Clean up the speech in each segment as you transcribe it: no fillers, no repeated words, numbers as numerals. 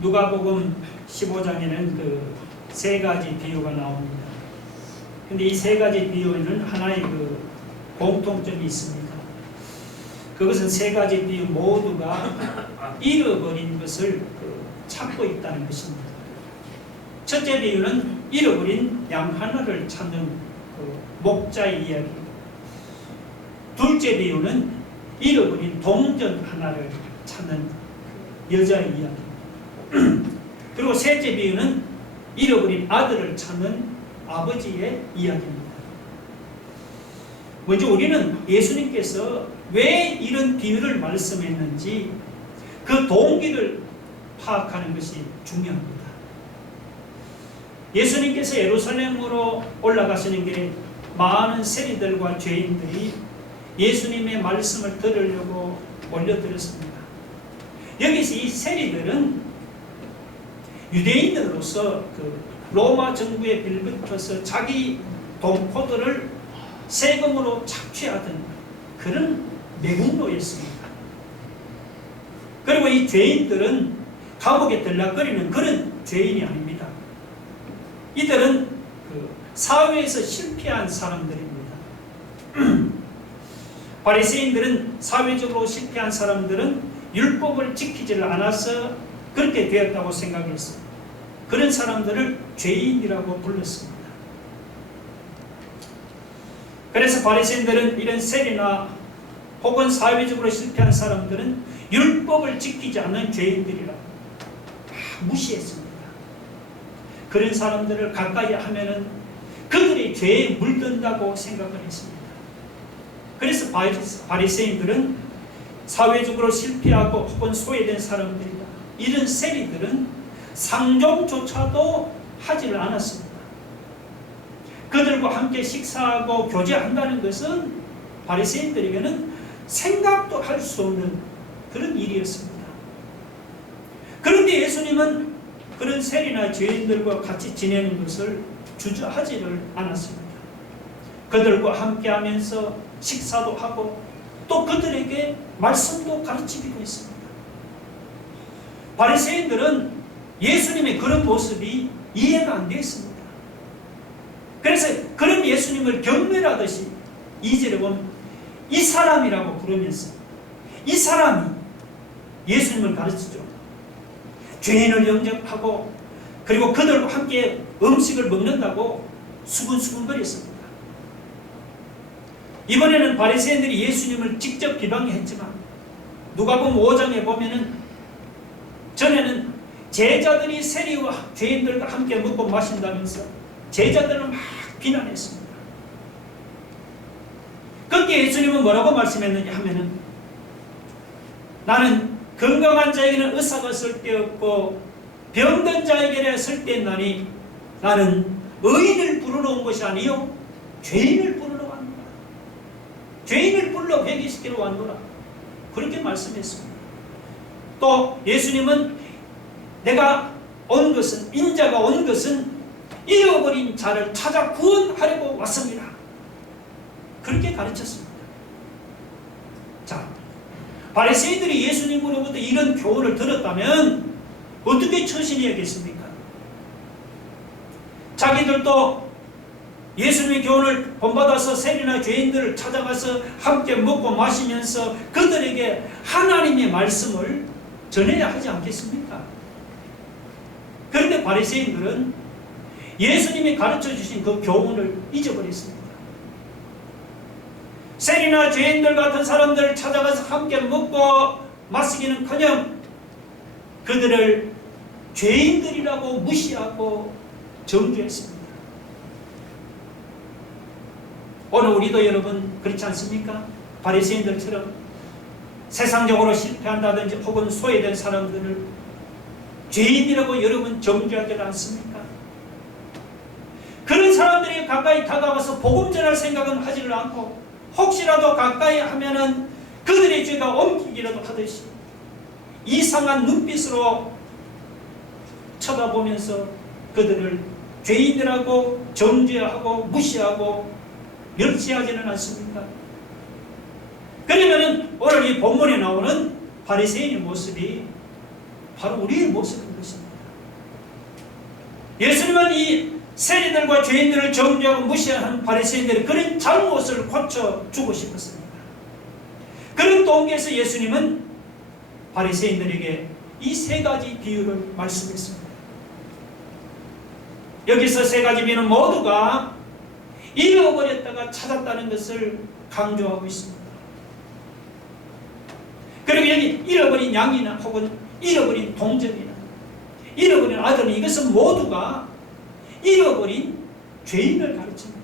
누가복음 15장에는 그 세 가지 비유가 나옵니다. 근데 이 세 가지 비유에는 하나의 그 공통점이 있습니다. 그것은 세 가지 비유 모두가 잃어버린 것을 찾고 있다는 것입니다. 첫째 비유는 잃어버린 양 하나를 찾는 목자의 이야기입니다. 둘째 비유는 잃어버린 동전 하나를 찾는 여자의 이야기입니다. 그리고 셋째 비유는 잃어버린 아들을 찾는 아버지의 이야기입니다. 먼저 우리는 예수님께서 왜 이런 비유를 말씀했는지 그 동기를 파악하는 것이 중요합니다. 예수님께서 예루살렘으로 올라가시는 길에 많은 세리들과 죄인들이 예수님의 말씀을 들으려고 몰려들었습니다. 여기서 이 세리들은 유대인으로서 그 로마 정부에 빌붙어서 자기 동포들을 세금으로 착취하던 그런 매국노였습니다. 그리고 이 죄인들은 감옥에 들락거리는 그런 죄인이 아닙니다. 이들은 그 사회에서 실패한 사람들입니다. 바리새인들은 사회적으로 실패한 사람들은 율법을 지키지를 않아서 그렇게 되었다고 생각했습니다. 그런 사람들을 죄인이라고 불렀습니다. 그래서 바리새인들은 이런 세리나 혹은 사회적으로 실패한 사람들은 율법을 지키지 않는 죄인들이라고 무시했습니다. 그런 사람들을 가까이 하면은 그들의 죄에 물든다고 생각을 했습니다. 그래서 바리새인들은 사회적으로 실패하고 혹은 소외된 사람들이다. 이런 세리들은 상종조차도 하지를 않았습니다. 그들과 함께 식사하고 교제한다는 것은 바리새인들에게는 생각도 할 수 없는 그런 일이었습니다. 그런데 예수님은 그런 세리나 죄인들과 같이 지내는 것을 주저하지를 않았습니다. 그들과 함께 하면서 식사도 하고 또 그들에게 말씀도 가르치기도 했습니다. 바리새인들은 예수님의 그런 모습이 이해가 안 됐습니다. 그래서 그런 예수님을 경멸하듯이 2절에 보면 이 사람이라고 부르면서 이 사람이 예수님을 가르치죠. 죄인을 영접하고 그리고 그들과 함께 음식을 먹는다고 수근수근거렸습니다. 이번에는 바리새인들이 예수님을 직접 비방했지만 누가복음 5장에 보면은 전에는 제자들이 세리와 죄인들과 함께 먹고 마신다면서 제자들을 막 비난했습니다. 그때 예수님은 뭐라고 말씀했느냐 하면은 나는 건강한 자에게는 의사가 쓸데없고 병든 자에게는 쓸데있나니 나는 의인을 부르러 온 것이 아니요 죄인을 부르러 왔노라. 죄인을 불러 회개시키러 왔노라. 그렇게 말씀했습니다. 또 예수님은 내가 온 것은 인자가 온 것은 잃어버린 자를 찾아 구원하려고 왔습니다. 그렇게 가르쳤습니다. 자, 바리새인들이 예수님으로부터 이런 교훈을 들었다면 어떻게 처신해야겠습니까? 자기들도 예수님의 교훈을 본받아서 세리나 죄인들을 찾아가서 함께 먹고 마시면서 그들에게 하나님의 말씀을 전해야 하지 않겠습니까? 그런데 바리새인들은 예수님이 가르쳐주신 그 교훈을 잊어버렸습니다. 세리나 죄인들 같은 사람들을 찾아가서 함께 먹고 마시기는커녕 그들을 죄인들이라고 무시하고 정죄했습니다. 오늘 우리도 여러분 그렇지 않습니까? 바리새인들처럼 세상적으로 실패한다든지 혹은 소외된 사람들을 죄인이라고 여러분 정죄하지 않습니까? 그런 사람들이 가까이 다가가서 복음 전할 생각은 하지를 않고 혹시라도 가까이 하면은 그들의 죄가 옮기기라도 하듯이 이상한 눈빛으로 쳐다보면서 그들을 죄인이라고 정죄하고 무시하고 멸시하지는 않습니까? 그러면은 오늘 이 본문에 나오는 바리새인의 모습이 바로 우리의 모습인 것입니다. 예수님은 이 세리들과 죄인들을 정죄하고 무시하는 바리새인들의 그런 잘못을 고쳐주고 싶었습니다. 그런 동기에서 예수님은 바리새인들에게 이 세 가지 비유를 말씀했습니다. 여기서 세 가지 비유는 모두가 잃어버렸다가 찾았다는 것을 강조하고 있습니다. 그리고 여기 잃어버린 양이나 혹은 잃어버린 동전이나 잃어버린 아들은 이것은 모두가 잃어버린 죄인을 가르칩니다.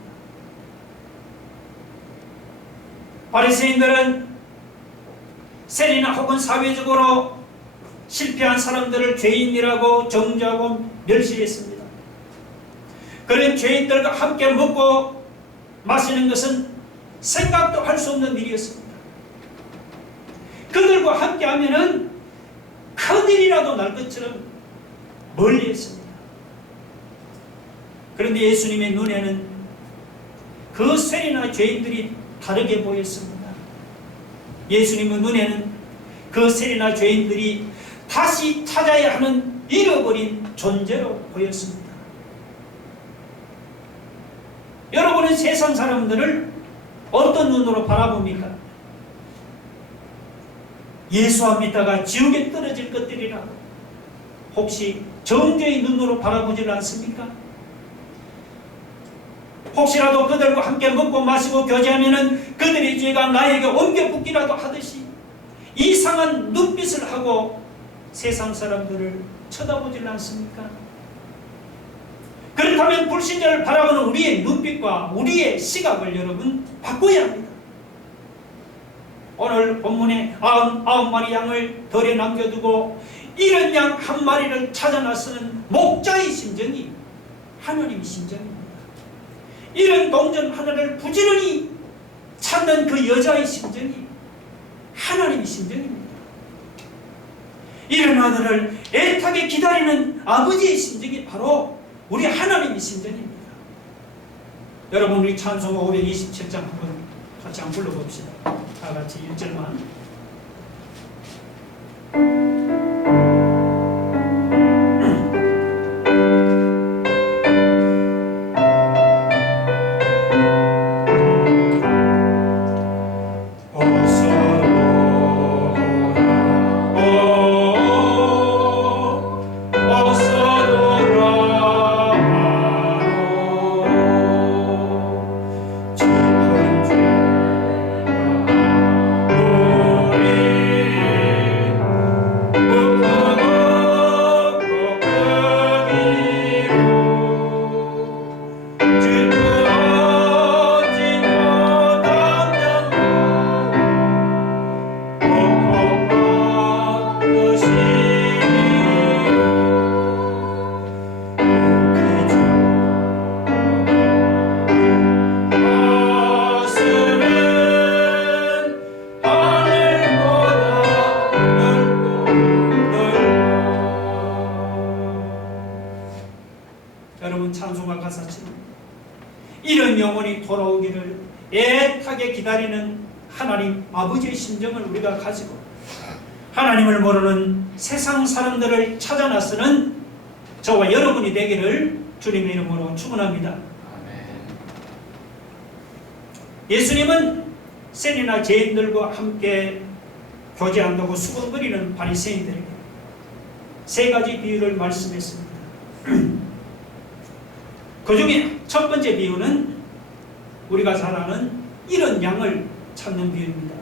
바리새인들은 세리나 혹은 사회적으로 실패한 사람들을 죄인이라고 정죄하고 멸시했습니다. 그런 죄인들과 함께 먹고 마시는 것은 생각도 할 수 없는 일이었습니다. 그들과 함께 하면은 큰일이라도 날 것처럼 멀리 했습니다. 그런데 예수님의 눈에는 그 세리나 죄인들이 다르게 보였습니다. 예수님의 눈에는 그 세리나 죄인들이 다시 찾아야 하는 잃어버린 존재로 보였습니다. 여러분은 세상 사람들을 어떤 눈으로 바라봅니까? 예수 안 믿다가 지옥에 떨어질 것들이라 혹시 정죄의 눈으로 바라보질 않습니까? 혹시라도 그들과 함께 먹고 마시고 교제하면 그들의 죄가 나에게 옮겨 붙기라도 하듯이 이상한 눈빛을 하고 세상 사람들을 쳐다보질 않습니까? 그렇다면 불신자를 바라보는 우리의 눈빛과 우리의 시각을 여러분 바꿔야 합니다. 오늘 본문에 99마리 양을 덜에 남겨두고 이런 양 한 마리를 찾아 나서는 목자의 심정이 하나님의 심정입니다. 이런 동전 하나를 부지런히 찾는 그 여자의 심정이 하나님의 심정입니다. 이런 아들을 애타게 기다리는 아버지의 심정이 바로 우리 하나님의 심정입니다. 여러분 우리 찬송가 527장 한번 같이 한번 불러봅시다. 다 같이 1절만. 여러분 찬송가 가사처럼 이런 영혼이 돌아오기를 애타게 기다리는 하나님 아버지의 심정을 우리가 가지고 하나님을 모르는 세상 사람들을 찾아 나서는 저와 여러분이 되기를 주님의 이름으로 축원합니다. 예수님은 세리나 죄인들과 함께 교제한다고 수군거리는 바리새인들에게 세 가지 비유를 말씀했습니다. 그 중에 첫 번째 비유는 우리가 잘 아는 이런 양을 찾는 비유입니다.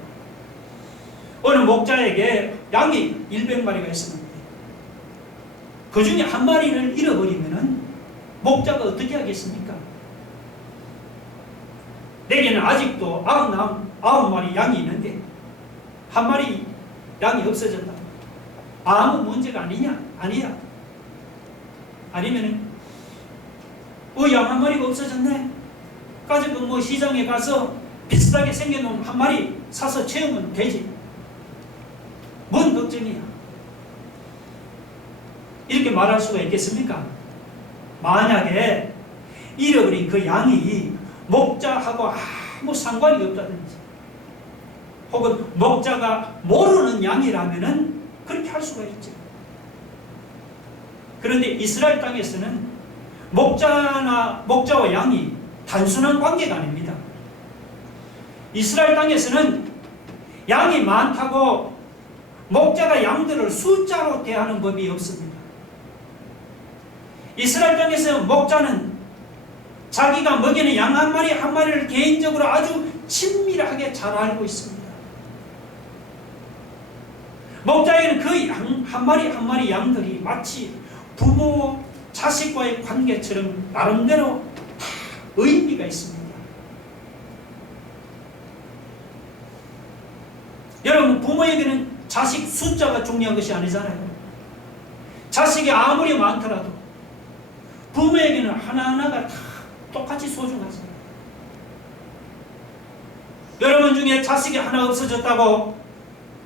어느 목자에게 양이 100마리가 있었는데 그 중에 한 마리를 잃어버리면 목자가 어떻게 하겠습니까? 내게는 아직도 99마리 양이 있는데 한 마리 양이 없어졌다. 아무 문제가 아니냐? 아니야. 아니면은 양 한 마리가 없어졌네. 가지고 뭐 시장에 가서 비슷하게 생겨놓은 한 마리 사서 채우면 되지. 뭔 걱정이야? 이렇게 말할 수가 있겠습니까? 만약에 잃어버린 그 양이 목자하고 아무 상관이 없다든지 혹은 목자가 모르는 양이라면은 그렇게 할 수가 있죠. 그런데 이스라엘 땅에서는 목자와 양이 단순한 관계가 아닙니다. 이스라엘 땅에서는 양이 많다고 목자가 양들을 숫자로 대하는 법이 없습니다. 이스라엘 땅에서 목자는 자기가 먹이는 양 한 마리 한 마리를 개인적으로 아주 친밀하게 잘 알고 있습니다. 목자에게는 그 양 한 마리 한 마리 양들이 마치 부모 자식과의 관계처럼 나름대로 다 의미가 있습니다. 여러분, 부모에게는 자식 숫자가 중요한 것이 아니잖아요. 자식이 아무리 많더라도 부모에게는 하나하나가 다 똑같이 소중하죠. 여러분 중에 자식이 하나 없어졌다고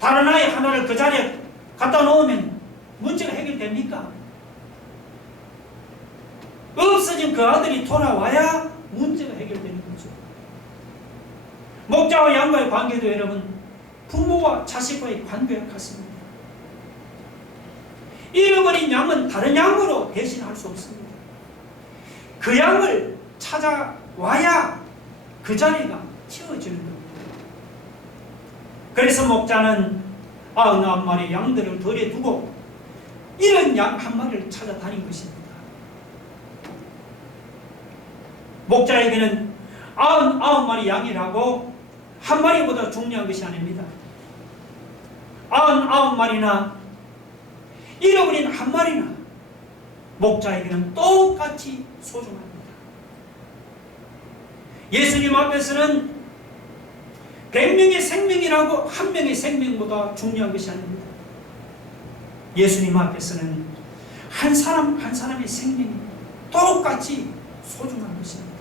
다른 아이 하나를 그 자리에 갖다 놓으면 문제가 해결됩니까? 없어진 그 아들이 돌아와야 문제가 해결되는 거죠. 목자와 양과의 관계도 여러분, 부모와 자식과의 관계와 같습니다. 잃어버린 양은 다른 양으로 대신할 수 없습니다. 그 양을 찾아와야 그 자리가 채워지는 겁니다. 그래서 목자는 99마리 양들을 덜에 두고 이런 양 한 마리를 찾아다닌 것입니다. 목자에게는 99마리 양이라고 한 마리보다 중요한 것이 아닙니다. 99마리나 잃어버린 한 마리나 목자에게는 똑같이 소중합니다. 예수님 앞에서는 100명의 생명이라고 한 명의 생명보다 중요한 것이 아닙니다. 예수님 앞에서는 한 사람 한 사람의 생명이 똑같이 소중한 것입니다.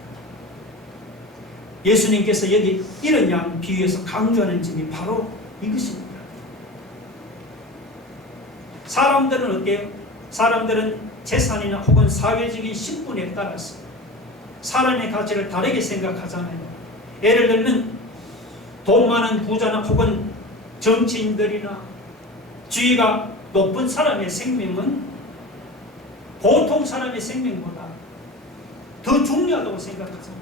예수님께서 여기 이런 양 비유에서 강조하는 점이 바로 이것입니다. 사람들은 어때요? 사람들은 재산이나 혹은 사회적인 신분에 따라서 사람의 가치를 다르게 생각하잖아요. 예를 들면 돈 많은 부자나 혹은 정치인들이나 지위가 높은 사람의 생명은 보통 사람의 생명보다 더 중요하다고 생각하잖아요.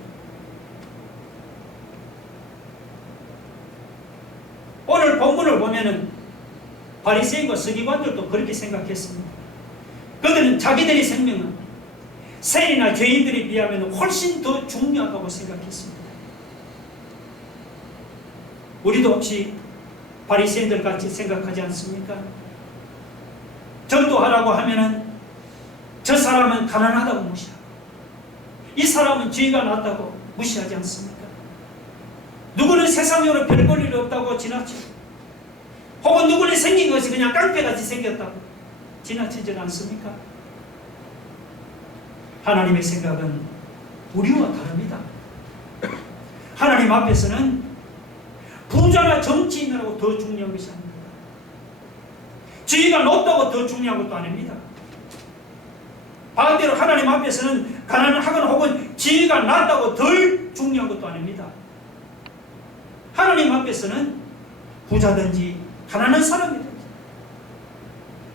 오늘 본문을 보면은 바리새인과 서기관들도 그렇게 생각했습니다. 그들은 자기들의 생명은 세리나 죄인들에 비하면 훨씬 더 중요하다고 생각했습니다. 우리도 혹시 바리새인들 같이 생각하지 않습니까? 전도하라고 하면은 저 사람은 가난하다고 무시하고 이 사람은 죄가 났다고 무시하지 않습니까? 누구는 세상적으로 별 볼 일 없다고 지나치고 혹은 누구는 생긴 것이 그냥 깡패같이 생겼다고 지나치지 않습니까? 하나님의 생각은 우리와 다릅니다. 하나님 앞에서는 부자나 정치인이라고 더 중요한 것이 아닙니다. 지위가 높다고 더 중요한 것도 아닙니다. 반대로 하나님 앞에서는 가난하거나 혹은 지위가 낮다고 덜 중요한 것도 아닙니다. 하나님 앞에서는 부자든지 가난한 사람이든지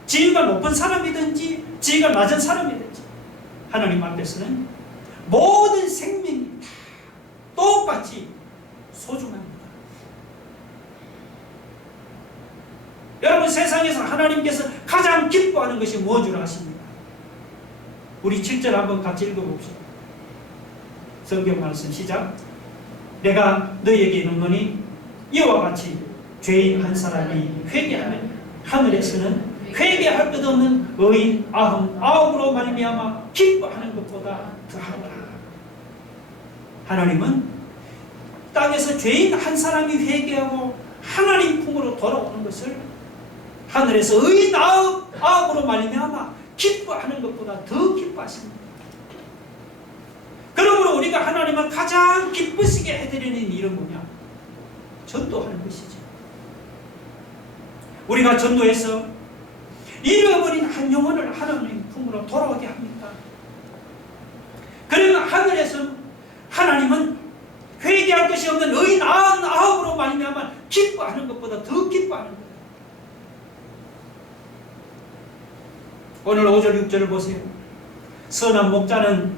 지위가 높은 사람이든지 지위가 낮은 사람이든지 하나님 앞에서는 모든 생명이 다 똑같이 소중합니다. 여러분, 세상에서 하나님께서 가장 기뻐하는 것이 무엇인 줄 아십니까? 우리 7절 한번 같이 읽어봅시다. 성경 말씀 시작. 내가 너희에게 이르노니 이와 같이 죄인 한 사람이 회개하면 하늘에서는 회개할 것 없는 의인 99으로 말미암아 기뻐하는 것보다 더하다. 하나님은 땅에서 죄인 한 사람이 회개하고 하나님 품으로 돌아오는 것을 하늘에서 의인 99으로 말미암아 기뻐하는 것보다 더 기뻐하십니다. 그러므로 우리가 하나님을 가장 기쁘시게 해드리는 일은 뭐냐? 전도하는 것이죠. 우리가 전도해서 잃어버린 한 영혼을 하나님 품으로 돌아오게 합니다. 그러면 하늘에서 하나님은 회개할 것이 없는 의인 99으로 말미암아 기뻐하는 것보다 더 기뻐하는 거예요. 오늘 5절 6절을 보세요. 선한 목자는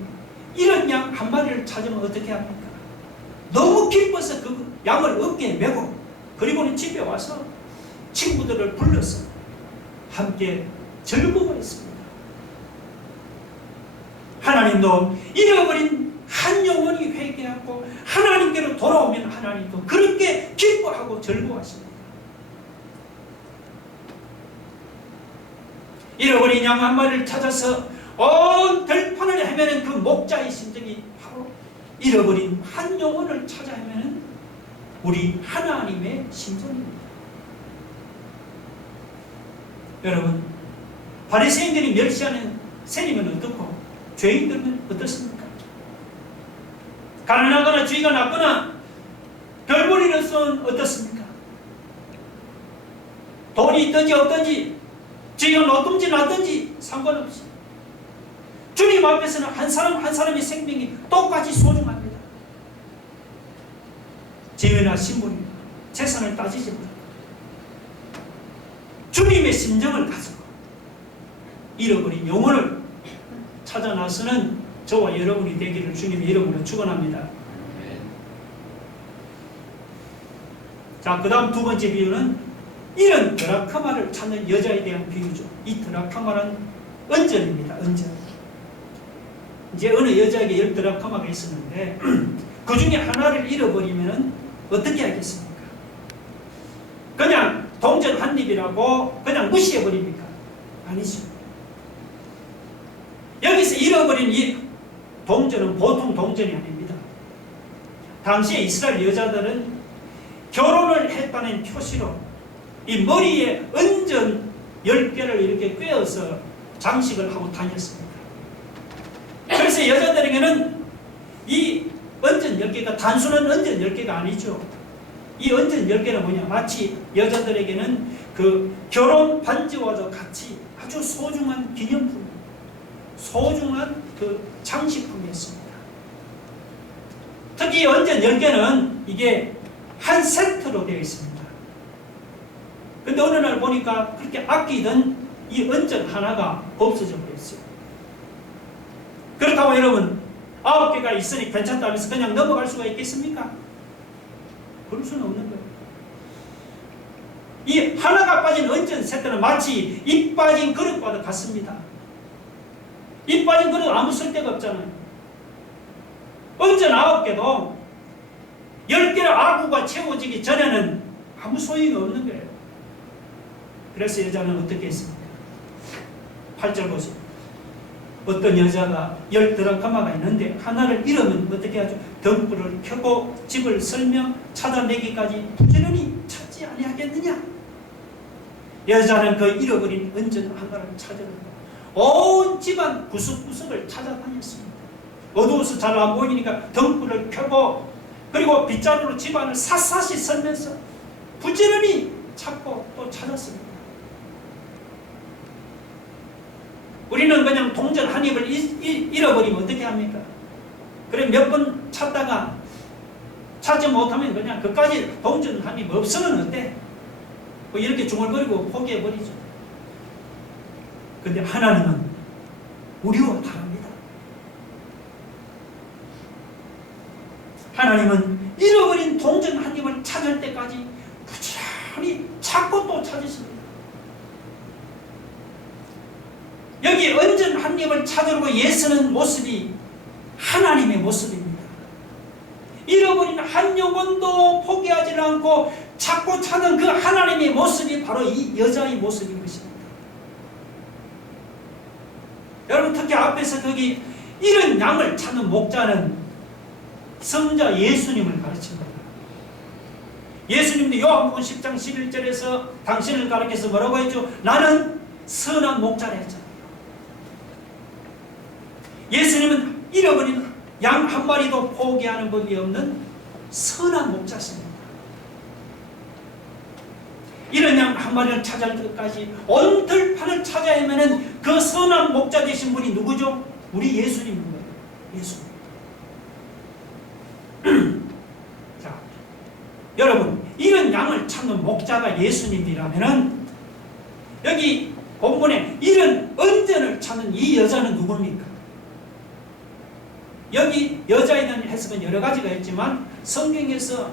이런 양 한 마리를 찾으면 어떻게 합니까? 너무 기뻐서 그 양을 어깨에 메고 그리고는 집에 와서 친구들을 불러서 함께 즐거워했습니다. 하나님도 잃어버린 한 영혼이 회개하고 하나님께로 돌아오면 하나님도 그렇게 기뻐하고 즐거워하십니다. 잃어버린 양 한 마리를 찾아서 온 들판을 헤매는 그 목자의 심정이 바로 잃어버린 한 영혼을 찾아 헤매는 우리 하나님의 심정입니다. 여러분, 바리새인들이 멸시하는 세리면 어떻고 죄인들은 어떻습니까? 가난하거나 주의가 낮거나 별볼일로서는 어떻습니까? 돈이 있든지 없든지 주의가 높든지 낮든지 상관없이 주님 앞에서는 한 사람 한 사람의 생명이 똑같이 소중합니다. 지위나 신분이나 재산을 따지지 말고 주님의 심정을 가지고 잃어버린 영혼을 찾아 나서는 저와 여러분이 되기를 주님의 이름으로 축원합니다. 자, 그 다음 두 번째 비유는 이런 드라크마를 찾는 여자에 대한 비유죠. 이 드라크마는 은전입니다. 은전. 이제 어느 여자에게 10드라크마가 있었는데 그 중에 하나를 잃어버리면 어떻게 하겠습니까? 그냥 동전 한 입이라고 그냥 무시해버립니까? 아니죠. 여기서 잃어버린 이 동전은 보통 동전이 아닙니다. 당시에 이스라엘 여자들은 결혼을 했다는 표시로 이 머리에 은전 10개를 이렇게 꿰어서 장식을 하고 다녔습니다. 그래서 여자들에게는 이 은전 10개가 단순한 은전 10개가 아니죠. 이 은전 10개는 뭐냐? 마치 여자들에게는 그 결혼 반지와도 같이 아주 소중한 기념품, 소중한 그 장식품이었습니다. 특히 은전 10개는 이게 한 세트로 되어 있습니다. 근데 어느 날 보니까 그렇게 아끼던 이 은전 하나가 없어져 버렸어요. 그렇다고 여러분 9개가 있으니 괜찮다면서 그냥 넘어갈 수가 있겠습니까? 그럴 수는 없는 거예요. 이 하나가 빠진 은전 세트는 마치 잎 빠진 그릇과도 같습니다. 잎 빠진 그릇 아무 쓸데가 없잖아요. 은전 9개도 10개의 아구가 채워지기 전에는 아무 소용이 없는 거예요. 그래서 여자는 어떻게 했습니까? 8절 보세요. 어떤 여자가 10드라크마가 있는데 하나를 잃으면 어떻게 하죠? 등불을 켜고 집을 설며 찾아내기까지 부지런히 찾지 아니하겠느냐? 여자는 그 잃어버린 은전 하나를 찾으러 온 집안 구석구석을 찾아다녔습니다. 어두워서 잘 안 보이니까 등불을 켜고 그리고 빗자루로 집안을 샅샅이 설면서 부지런히 찾고 또 찾았습니다. 우리는 그냥 동전 한 입을 잃어버리면 어떻게 합니까? 그래 몇 번 찾다가 찾지 못하면 그냥 그까지 동전 한 입 없으면 어때? 뭐 이렇게 중얼거리고 포기해버리죠. 근데 하나님은 우리와 다릅니다. 하나님은 잃어버린 동전 한 입을 찾을 때까지 부지런히 찾고 또 찾으십니다. 여기 은전 한 입을 찾으려고 애쓰는 모습이 하나님의 모습입니다. 잃어버린 한 영혼도 포기하지 않고 찾고 찾는 그 하나님의 모습이 바로 이 여자의 모습인 것입니다. 여러분 특히 앞에서 거기 이런 양을 찾는 목자는 성자 예수님을 가르칩니다. 예수님도 요한복음 10장 11절에서 당신을 가르쳐서 뭐라고 했죠? 나는 선한 목자라 했잖아요. 예수님은 잃어버린 양 한 마리도 포기하는 법이 없는 선한 목자십니다. 이런 양 한 마리를 찾을 때까지 온 들판을 찾아 헤매는 그 선한 목자 되신 분이 누구죠? 우리 예수님인 거예요. 예수님. 자, 여러분 이런 양을 찾는 목자가 예수님이라면은 여기 본문에 이런 은전을 찾는 이 여자는 누굽니까? 여기 여자에 대한 해석은 여러 가지가 있지만 성경에서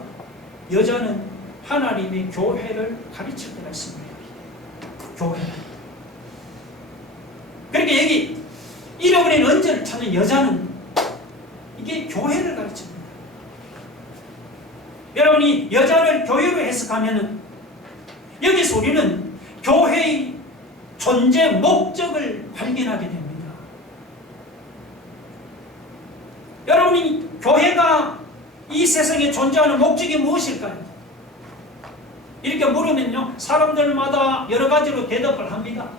여자는 하나님의 교회를 가르칠 때가 있습니다. 교회. 그러니까 여기 잃어버린 은전을 찾는 여자는 이게 교회를 가르칩니다. 여러분이 여자를 교회로 해석하면은 여기서 우리는 교회의 존재 목적을 발견하게 됩니다. 여러분이 교회가 이 세상에 존재하는 목적이 무엇일까요? 이렇게 물으면요, 사람들마다 여러 가지로 대답을 합니다.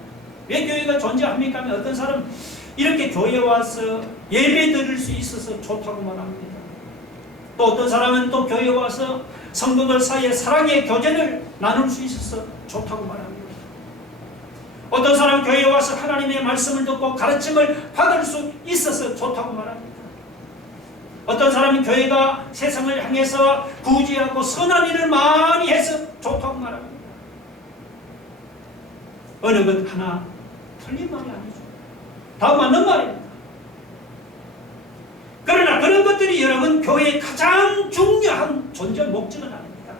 왜 교회가 존재합니까? 하면 어떤 사람 이렇게 교회에 와서 예배 드릴 수 있어서 좋다고 말합니다. 또 어떤 사람은 또 교회에 와서 성도들 사이에 사랑의 교제를 나눌 수 있어서 좋다고 말합니다. 어떤 사람은 교회에 와서 하나님의 말씀을 듣고 가르침을 받을 수 있어서 좋다고 말합니다. 어떤 사람은 교회가 세상을 향해서 구제하고 선한 일을 많이 해서 좋다고 말합니다. 어느 것 하나 틀린 말이 아니죠. 다 맞는 말입니다. 그러나 그런 것들이 여러분 교회의 가장 중요한 존재 목적은 아닙니다.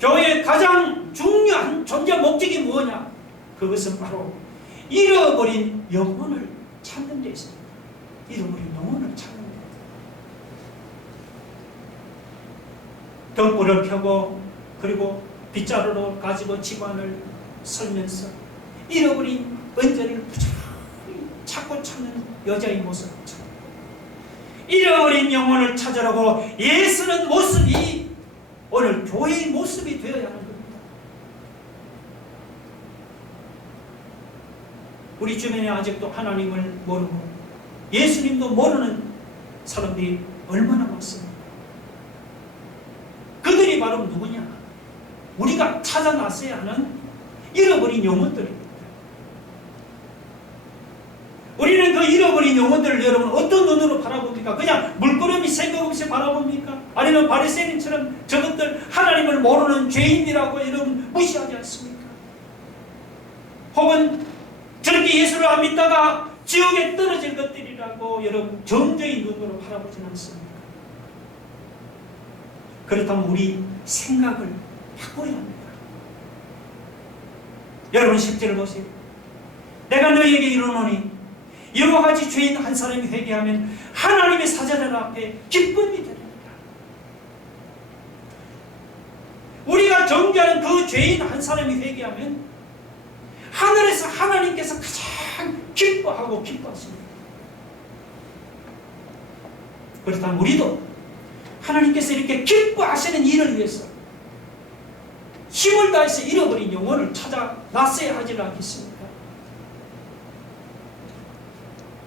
교회의 가장 중요한 존재 목적이 뭐냐? 그것은 바로 잃어버린 영혼을 찾는 데 있습니다. 잃어버린 영혼을 찾는 데. 등불을 켜고 그리고 빗자루로 가지고 집안을 설면서 잃어버린 은전을 부지런히 찾고 찾는 여자의 모습처럼 잃어버린 영혼을 찾으려고 애쓰는 모습이 오늘 교회의 모습이 되어야 하는 겁니다. 우리 주변에 아직도 하나님을 모르고 예수님도 모르는 사람들이 얼마나 많습니까? 그들이 바로 누구냐? 우리가 찾아났어야 하는 잃어버린 영혼들입니다. 우리는 그 잃어버린 영혼들을 여러분 어떤 눈으로 바라봅니까? 그냥 물끄러미 생각 없이 바라봅니까? 아니면 바리새인처럼 저것들 하나님을 모르는 죄인이라고 여러분 무시하지 않습니까? 혹은 저렇게 예수를 안 믿다가 지옥에 떨어질 것들이라고 여러분 정죄의 눈으로 바라보지는 않습니까? 그렇다면 우리 생각을 바꿔야 합니다. 여러분 10절을 보세요. 내가 너희에게 이르노니 이와 같이 죄인 한 사람이 회개하면 하나님의 사자들 앞에 기쁨이 되리라. 우리가 정죄하는 그 죄인 한 사람이 회개하면 하늘에서 하나님께서 가장 기뻐하고 기뻐하십니다. 그렇다면 우리도 하나님께서 이렇게 기뻐하시는 일을 위해서 힘을 다해서 잃어버린 영혼을 찾아 놨어야 하지 않겠습니까?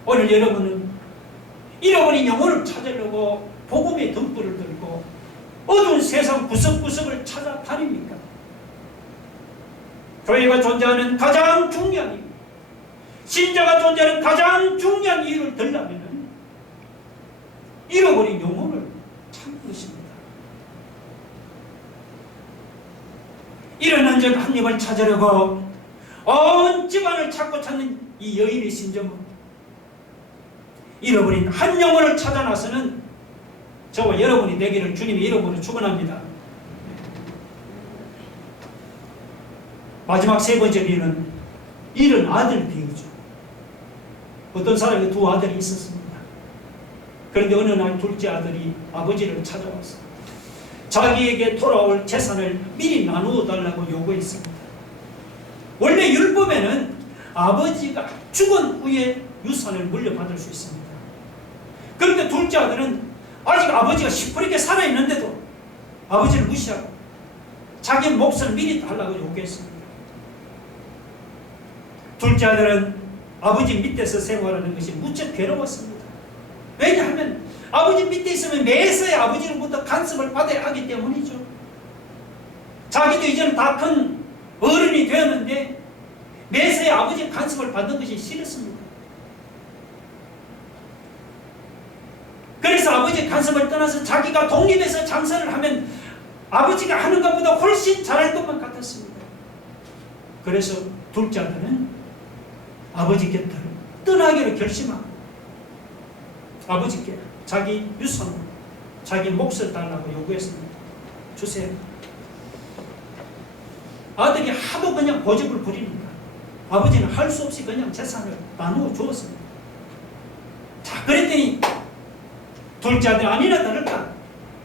오늘 여러분은 잃어버린 영혼을 찾으려고 복음의 등불을 들고 어두운 세상 구석구석을 찾아다닙니까? 교회가 존재하는 가장 중요한 이유, 신자가 존재하는 가장 중요한 이유를 들려면 잃어버린 영혼을 찾는 것입니다. 이런 안전 한 입을 찾으려고 온 집안을 찾고 찾는 이 여인의 심정은 잃어버린 한 영혼을 찾아 나서는 저와 여러분이 되기를 주님의 이름으로 축원합니다. 마지막 세 번째 비유는 잃은 아들 비유죠. 어떤 사람이 두 아들이 있었습니다. 그런데 어느 날 둘째 아들이 아버지를 찾아와서 자기에게 돌아올 재산을 미리 나누어 달라고 요구했습니다. 원래 율법에는 아버지가 죽은 후에 유산을 물려받을 수 있습니다. 그런데 둘째 아들은 아직 아버지가 시퍼렇게 살아있는데도 아버지를 무시하고 자기 몫을 미리 달라고 요구했습니다. 둘째 아들은 아버지 밑에서 생활하는 것이 무척 괴로웠습니다. 왜냐하면 아버지 밑에 있으면 매사에 아버지로부터 간섭을 받아야 하기 때문이죠. 자기도 이제는 다 큰 어른이 되었는데 매사에 아버지 간섭을 받는 것이 싫었습니다. 그래서 아버지 간섭을 떠나서 자기가 독립해서 장사를 하면 아버지가 하는 것보다 훨씬 잘할 것만 같았습니다. 그래서 둘째 아들은 아버지 곁을 떠나기로 결심하고 아버지께 자기 유산으로 자기 몫을 달라고 요구했습니다. 주세요. 아들이 하도 그냥 고집을 부리니까 아버지는 할 수 없이 그냥 재산을 나누어 주었습니다. 자, 그랬더니 둘째 아들 아니나 다를까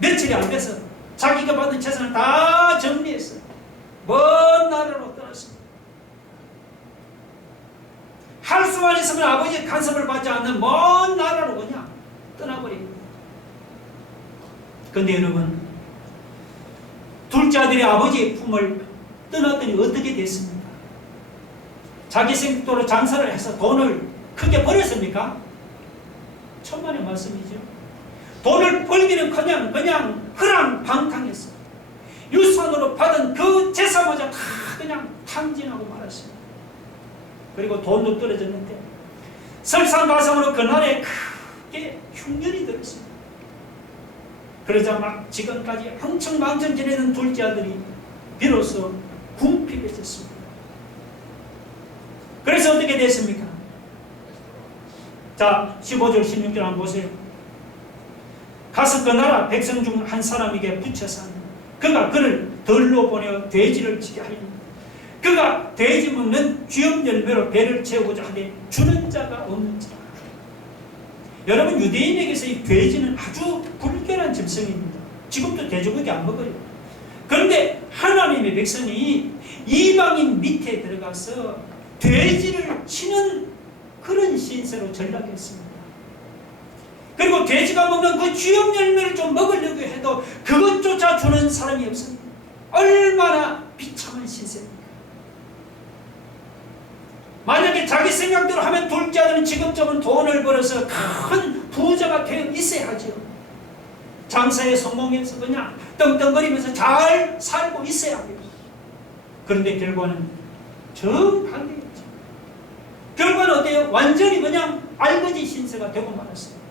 며칠이 안 돼서 자기가 받은 재산을 다 정리해서 먼 나라로 떠났습니다. 할 수만 있으면 아버지의 간섭을 받지 않는 먼 나라로 그냥 떠나버립니다. 그런데 여러분, 둘째 아들이 아버지의 품을 떠났더니 어떻게 됐습니까? 자기 생각대로 장사를 해서 돈을 크게 벌었습니까? 천만의 말씀이죠. 돈을 벌기는 그냥 허랑방탕했어. 유산으로 받은 그 재산마저 다 그냥 탕진하고 말았습니다. 그리고 돈도 떨어졌는데 설상가상으로 그날에 크게 흉년이 들었습니다. 그러자 막 지금까지 흥청망청 지내던 둘째 아들이 비로소 궁핍해졌습니다. 그래서 어떻게 됐습니까? 자, 15절 16절 한번 보세요. 가서 그 나라 백성 중 한 사람에게 붙여서 그가 그를 들로 보내어 돼지를 치게 하리니 그가 돼지 먹는 쥐업 열매로 배를 채우고자 하되 주는 자가 없는지라. 여러분, 유대인에게서 이 돼지는 아주 불결한 짐승입니다. 지금도 돼지고기 안 먹어요. 그런데 하나님의 백성이 이방인 밑에 들어가서 돼지를 치는 그런 신세로 전락했습니다. 그리고 돼지가 먹는 그 쥐업 열매를 좀 먹으려고 해도 그것조차 주는 사람이 없습니다. 얼마나 비참한 신세입니까? 만약에 자기 생각대로 하면 둘째 아들은 지금쯤은 돈을 벌어서 큰 부자가 되어 있어야 하죠. 장사에 성공해서 그냥 떵떵거리면서 잘 살고 있어야 합니다. 그런데 결과는 정반대였죠. 결과는 어때요? 완전히 그냥 알거지 신세가 되고 말았어요.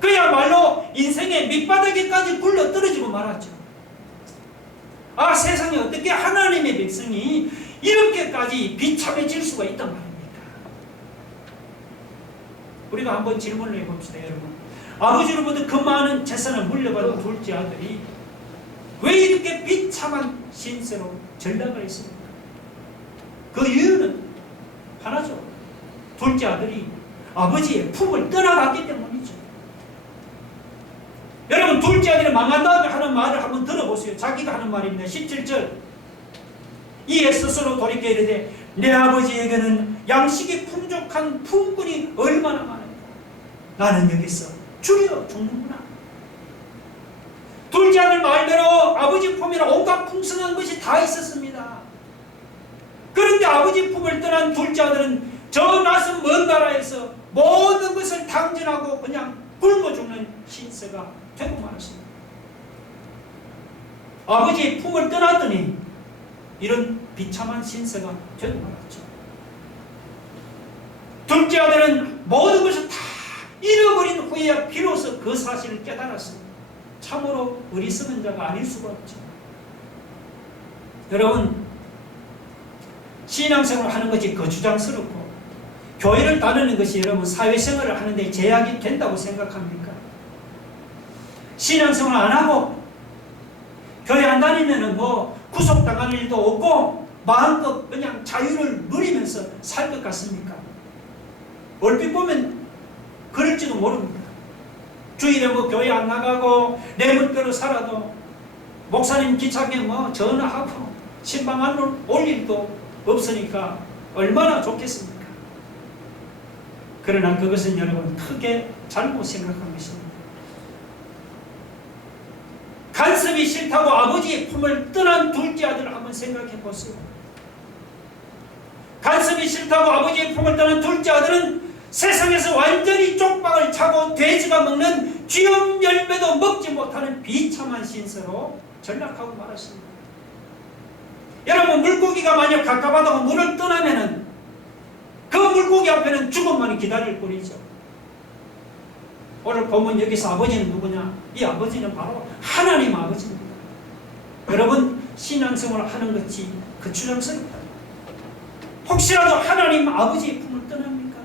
그야말로 인생의 밑바닥에까지 굴러 떨어지고 말았죠. 아, 세상에 어떻게 하나님의 백성이 이렇게까지 비참해질 수가 있단 말입니까? 우리가 한번 질문을 해봅시다, 여러분. 아버지로부터 그 많은 재산을 물려받은 둘째 아들이 왜 이렇게 비참한 신세로 전락을 했습니까? 그 이유는 하나죠. 둘째 아들이 아버지의 품을 떠나갔기 때문이죠. 여러분, 둘째 아들이 망한 다음에 하는 말을 한번 들어보세요. 자기가 하는 말입니다. 17절. 이에 스스로 돌이켜 이르되 내 아버지에게는 양식이 풍족한 품꾼이 얼마나 많은가. 나는 여기서 죽여 죽는구나. 둘째 아들 말대로 아버지 품이라 온갖 풍성한 것이 다 있었습니다. 그런데 아버지 품을 떠난 둘째 아들은 저 낯선 먼 나라에서 모든 것을 탕진하고 그냥 굶어 죽는 신세가 되고 말았습니다. 아버지의 품을 떠났더니 이런 비참한 신세가 되고 말았죠. 둘째 아들은 모든 것을 다 잃어버린 후에야 비로소 그 사실을 깨달았습니다. 참으로 어리석은 자가 아닐 수가 없죠. 여러분, 신앙생활을 하는 것이 거추장스럽고 교회를 다니는 것이 여러분 사회생활을 하는데 제약이 된다고 생각합니까? 신앙생활 안 하고 교회 안 다니면 뭐 구속당할 일도 없고 마음껏 그냥 자유를 누리면서 살 것 같습니까? 얼핏 보면 그럴지도 모릅니다. 주일에 뭐 교회 안 나가고 내 멋대로 살아도 목사님 기차에 뭐 전화하고 신방 안 올 일도 없으니까 얼마나 좋겠습니까? 그러나 그것은 여러분 크게 잘못 생각한 것입니다. 간섭이 싫다고 아버지의 품을 떠난 둘째 아들을 한번 생각해 보세요. 간섭이 싫다고 아버지의 품을 떠난 둘째 아들은 세상에서 완전히 쪽박을 차고 돼지가 먹는 쥐업 열매도 먹지 못하는 비참한 신세로 전락하고 말았습니다. 여러분, 물고기가 만약 가까워다고 물을 떠나면은 그 물고기 앞에는 죽음만이 기다릴 뿐이죠. 오늘 보면 여기서 아버지는 누구냐? 이 아버지는 바로 하나님 아버지입니다. 여러분, 신앙생활을 하는 것이 거추장스럽다. 혹시라도 하나님 아버지의 품을 떠납니까?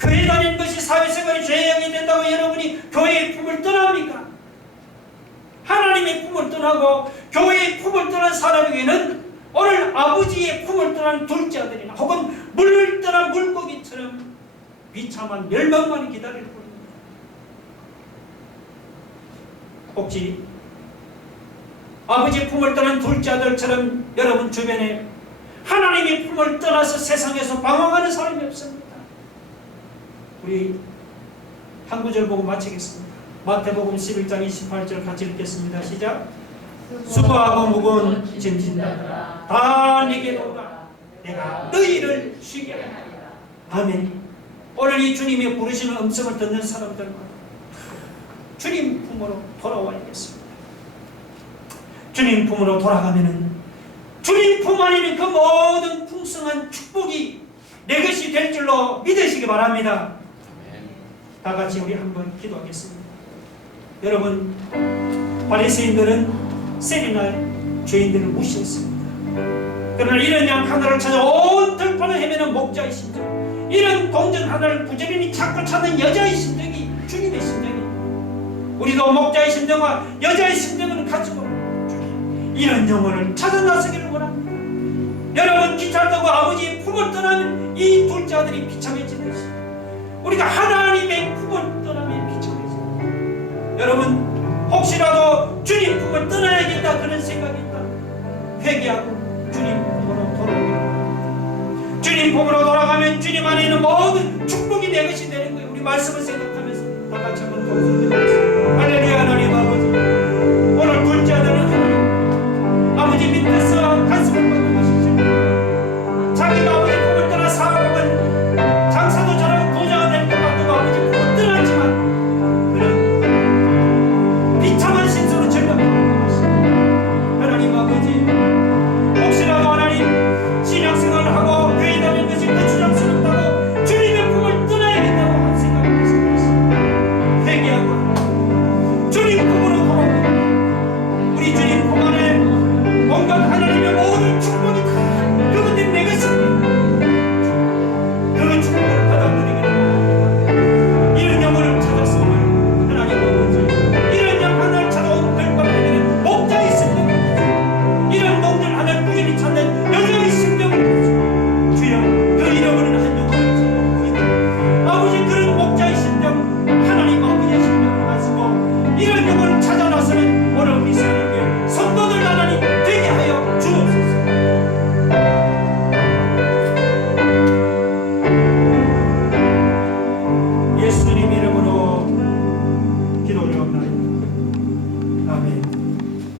교회 다니는 것이 사회생활이 죄악이 된다고 여러분이 교회의 품을 떠납니까? 하나님의 품을 떠나고 교회의 품을 떠난 사람에게는 오늘 아버지의 품을 떠난 둘째 아들이나 혹은 물을 떠난 물고기처럼 비참한 멸망만 기다릴 뿐입니다. 혹시 아버지의 품을 떠난 둘째 아들처럼 여러분 주변에 하나님의 품을 떠나서 세상에서 방황하는 사람이 없습니다. 우리 한 구절 보고 마치겠습니다. 마태복음 11장 28절 같이 읽겠습니다. 시작. 수고하고 무거운 짐진들아 다 내게로 오라. 내가 너희를 쉬게 하리라. 아멘. 오늘 이 주님의 부르시는 음성을 듣는 사람들과 주님 품으로 돌아와야겠습니다. 주님 품으로 돌아가면은 주님 품 안에 있는 그 모든 풍성한 축복이 내 것이 될 줄로 믿으시기 바랍니다. 다 같이 우리 한번 기도하겠습니다. 여러분, 바리새인들은 세리날 죄인들을 무시했습니다. 그러나 이런 양 하나를 찾아 온 들판을 헤매는 목자의 심정, 이런 동전 하나를 부지런히 찾고 찾는 여자의 심정이 주님의 심정입니다. 우리도 목자의 심정과 여자의 심정을 가지고 이런 영혼을 찾아 나서기를 원합니다. 여러분, 기차를 타고 아버지의 품을 떠나면 이 둘째 아들이 비참해지는 것입니다. 우리가 하나님의 품을 떠나면 비참해집니다. 여러분, 혹시라도 주님 품을 떠나야겠다 그런 생각이 있다, 회개하고 주님 품으로 돌아옵니다. 주님 품으로 돌아가면 주님 안에 있는 모든 축복이 내 것이 되는 거예요. 우리 말씀을 생각하면서 다 같이 한번 동성드리겠습니다. 할렐루야. 하나님 아버지, 오늘 둘째 아들은 하나님 아버지 밑에서 가슴을 받는 것이죠. 자기가 아버지 품을 떠나 살아보면 장사도 잘하고 부자가 될 것 같고 아버지 품을 떠났지만 그런 비참한 신수로 절망하는 것입니다. 하나님 아버지, 혹시라도 하나님 신앙생활을 하고 교회 다니는 것이 거추장스럽다고 주님의 품을 떠나야겠다고 한 생각이 드실 것입니다. 회개하고 주님 품으로 돌아옵니다. 우리 주님 품 안에 온갖 하나님의 모든 축복이 다 그분들이 내 것입니다. 그 축복을 받아들이기를 원합니다. 이런 영혼을 찾았으면 하나님 아버지, 이런 영 하나를 찾아온 별밤에는 목자의 심정을 가지고 이런 동들 하나를 꾸준히 찾는 여자의 심정을 가지고 주여 그 잃어버리는 한 영혼을 찾아옵니다. 아버지, 그런 목자의 심정, 하나님 아버지의 심정을 가지고 이런 영혼을 찾아 나서는 오늘 우리 세상에 성도들 하나님 되게 하여 주옵소서. 예수님 이름으로 기도를 합니다. 아멘.